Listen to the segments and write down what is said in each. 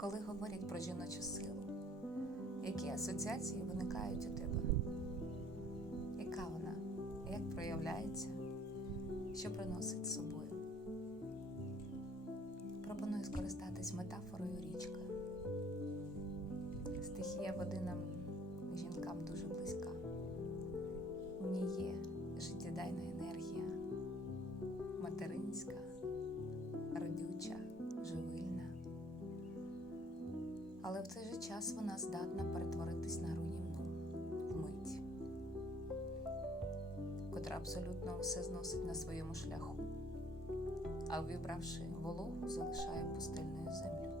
Коли говорять про жіночу силу, які асоціації виникають у тебе? Яка вона? Як проявляється? Що приносить з собою? Пропоную скористатись метафорою річки. Стихія води нам, жінкам, дуже близька. У ній є життєдайна енергія, материнська, Але в цей же час вона здатна перетворитись на руйнівну вмить, котра абсолютно все зносить на своєму шляху, а вибравши вологу, залишає пустельною землю.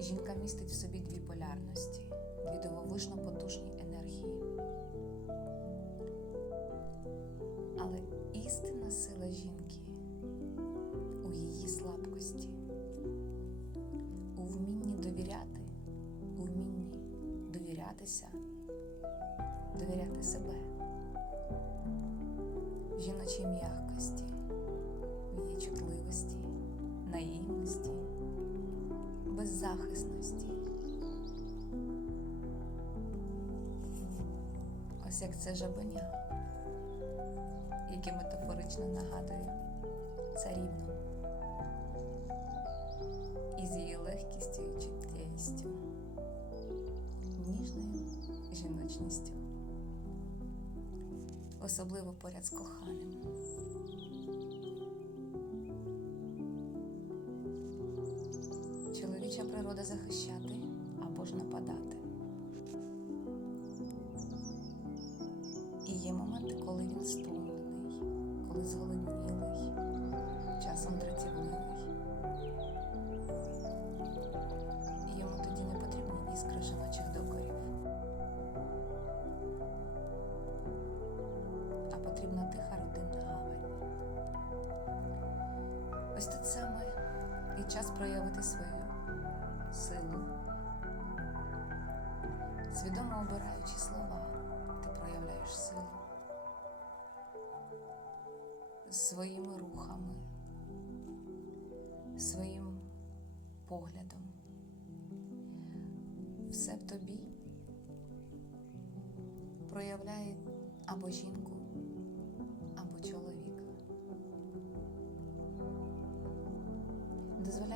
Жінка містить в собі дві полярності, дві дивовижно потужні енергії. Але істинна сила жінки у її слабкості, довірятися, довіряти себе, в жіночій м'якості, в її чутливості, наївності, беззахисності. Ось як це жабеня, яке метафорично нагадує царівну жіночністю, особливо поряд з коханим. Чоловіча природа захищати або ж нападати. І є моменти, коли він стомлений, коли зголоднілий, часом дратівливий. Ось саме і час проявити свою силу. Свідомо обираючи слова, ти проявляєш силу своїми рухами, своїм поглядом. Все в тобі проявляє або жінку,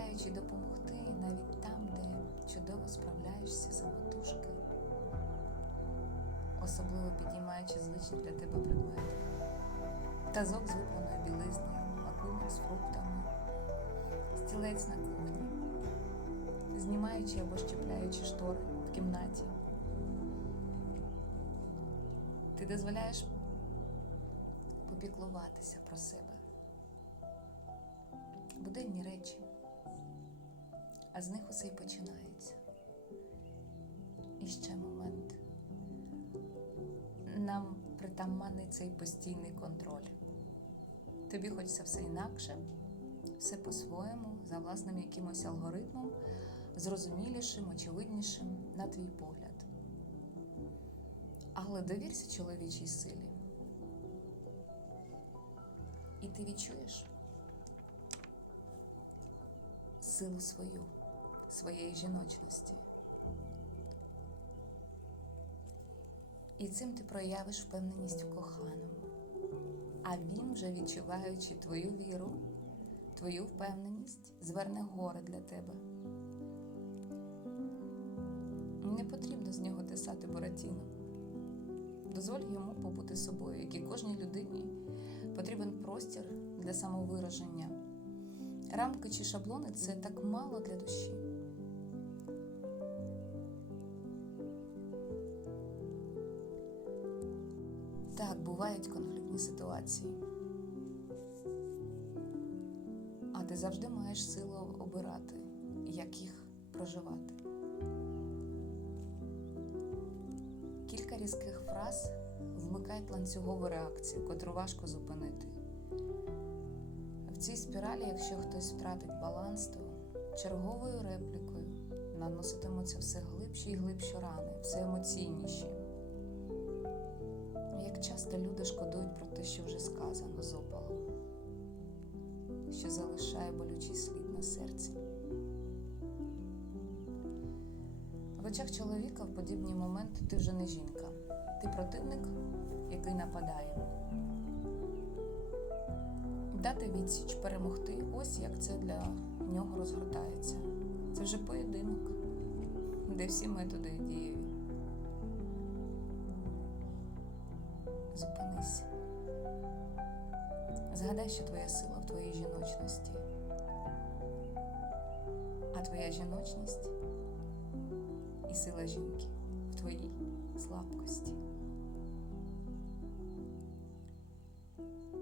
дозволяючи допомогти навіть там, де чудово справляєшся самотужки, особливо підіймаючи звичні для тебе предмети. Тазок з випраною білизнею, акуник з фруктами, стілець на кухні, знімаючи або щепляючи штори в кімнаті. Ти дозволяєш попіклуватися про себе. Буденні речі, а з них усе й починається. І ще момент. Нам притаманний цей постійний контроль. Тобі хочеться все інакше, все по-своєму, за власним якимось алгоритмом, зрозумілішим, очевиднішим на твій погляд. Але довірся чоловічій силі. І ти відчуєш силу свою, своєї жіночності. І цим ти проявиш впевненість у коханому. А він, вже відчуваючи твою віру, твою впевненість, зверне гори для тебе. Не потрібно з нього тисати Буратіно. Дозволь йому побути собою, як і кожній людині потрібен простір для самовираження. Рамки чи шаблони це так мало для душі. Так, бувають конфліктні ситуації. А ти завжди маєш силу обирати, як їх проживати. Кілька різких фраз вмикають ланцюгову реакцію, котру важко зупинити. В цій спіралі, якщо хтось втратить баланс, то черговою реплікою наноситимуться все глибші і глибші рани, все емоційніші. Як часто люди шкодують про те, що вже сказано з опалом, що залишає болючий слід на серці. В очах чоловіка в подібні моменти ти вже не жінка, ти противник, який нападає. Дати відсіч, перемогти ось як це для нього розгортається. Це вже поєдинок, де всі методи дії. Зупинись. Згадай, що твоя сила в твоїй жіночності, а твоя жіночність і сила жінки в твоїй слабкості.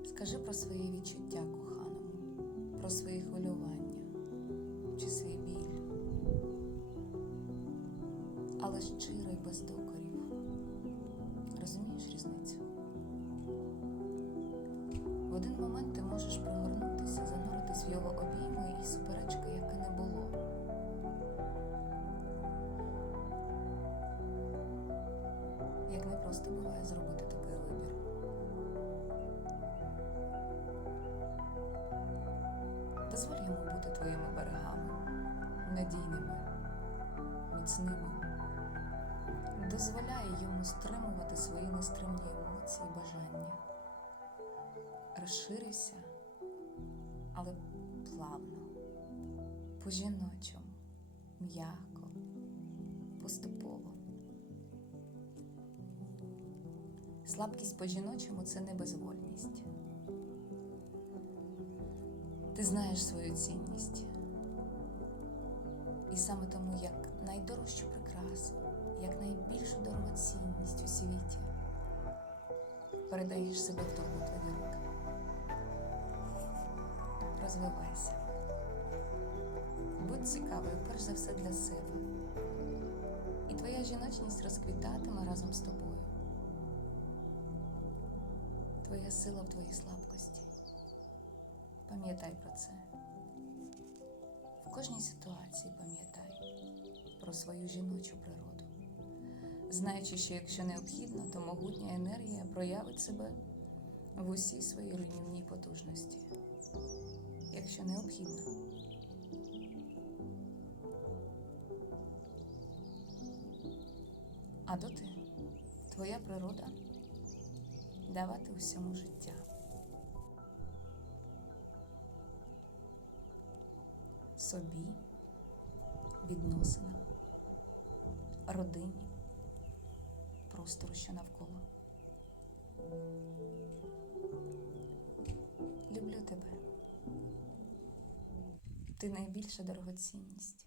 Скажи про свої відчуття коханому, про свої хвилювання чи свій біль, але щиро і без докорів. Просто буває зробити такий вибір. Дозволь йому бути твоїми берегами, надійними, міцними. Дозволяй йому стримувати свої нестримні емоції і бажання. Розширився, але плавно, по-жіночому, м'яко, поступово. Слабкість по-жіночому це не безвольність. Ти знаєш свою цінність. І саме тому, як найдорожчу прикрасу, як найбільшу дорогоцінність у світі, передаєш себе в турботливі руки. Розвивайся. Будь цікавою, перш за все для себе. І твоя жіночність розквітатиме разом з тобою. Твоя сила в твоїй слабкості. Пам'ятай про це. В кожній ситуації пам'ятай про свою жіночу природу, знаючи, що якщо необхідно, то могутня енергія проявить себе в усій своїй руйнівній потужності. Якщо необхідно. А доти твоя природа давати усьому життя. Собі, відносинам, родині, простору, що навколо. Люблю тебе. Ти найбільша дорогоцінність.